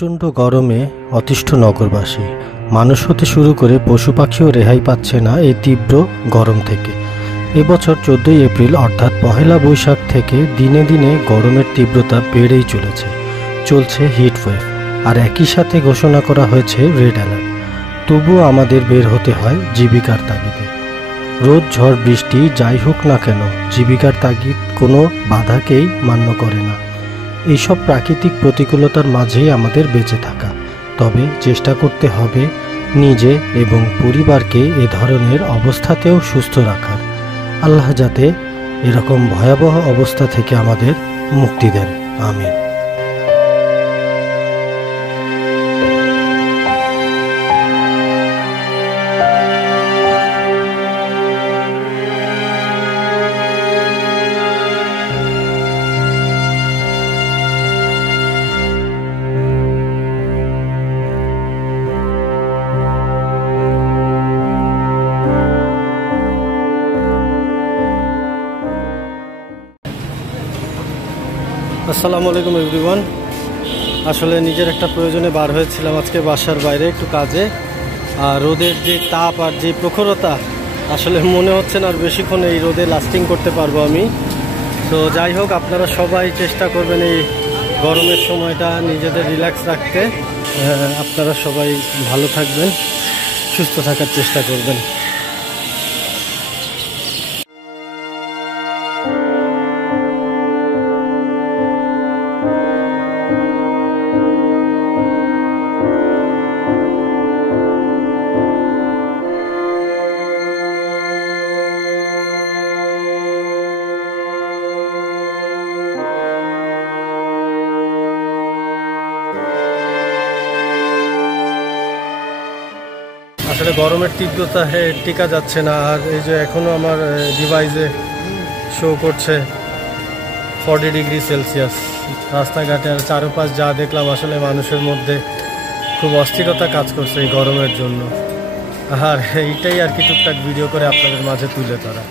প্রচণ্ড গরমে অতিষ্ঠ নগরবাসী, মানুষ হতে শুরু করে পশু পাখিও রেহাই পাচ্ছে না এই তীব্র গরম থেকে। এবছর 14ই এপ্রিল অর্থাৎ পহেলা বৈশাখ থেকে দিনে দিনে গরমের তীব্রতা বেড়েই চলছে হিটওয়েভ, আর একই সাথে ঘোষণা করা হয়েছে রেড অ্যালার্ট। তবুও আমাদের বের হতে হয় জীবিকার তাগিদে। রোদ ঝড় বৃষ্টি যাই হোক না কেন, জীবিকার তাগিদ কোনো বাধাকেই মান্য করে না। এইসব প্রাকৃতিক প্রতিকূলতার মাঝেই আমাদের বেঁচে থাকা, তবে চেষ্টা করতে হবে নিজে এবং পরিবারকে এ ধরনের অবস্থাতেও সুস্থ রাখার। আল্লাহ যাতে এরকম ভয়াবহ অবস্থা থেকে আমাদের মুক্তি দেন, আমিন। আসসালামু আলাইকুম এভরিওয়ান। আসলে নিজের একটা প্রয়োজনে বার হয়েছিলাম আজকে বাসার বাইরে একটু কাজে। আর রোদের যে তাপ আর যে প্রখরতা, আসলে মনে হচ্ছে না আর বেশিক্ষণ এই রোদে লাস্টিং করতে পারবো আমি। তো যাই হোক, আপনারা সবাই চেষ্টা করবেন এই গরমের সময়টা নিজেদের রিল্যাক্স রাখতে। আপনারা সবাই ভালো থাকবেন, সুস্থ থাকার চেষ্টা করবেন। আসলে গরমের তীব্রতা টিকা যাচ্ছে না। আর এই যে এখনও আমার ডিভাইসে শো করছে 40 ডিগ্রি সেলসিয়াস। রাস্তাঘাটে আর চারপাশ যা দেখলাম, আসলে মানুষের মধ্যে খুব অস্থিরতা কাজ করছে এই গরমের জন্য। আর এইটাই আর কি টুকটাক ভিডিও করে আপনাদের মাঝে তুলে ধরা।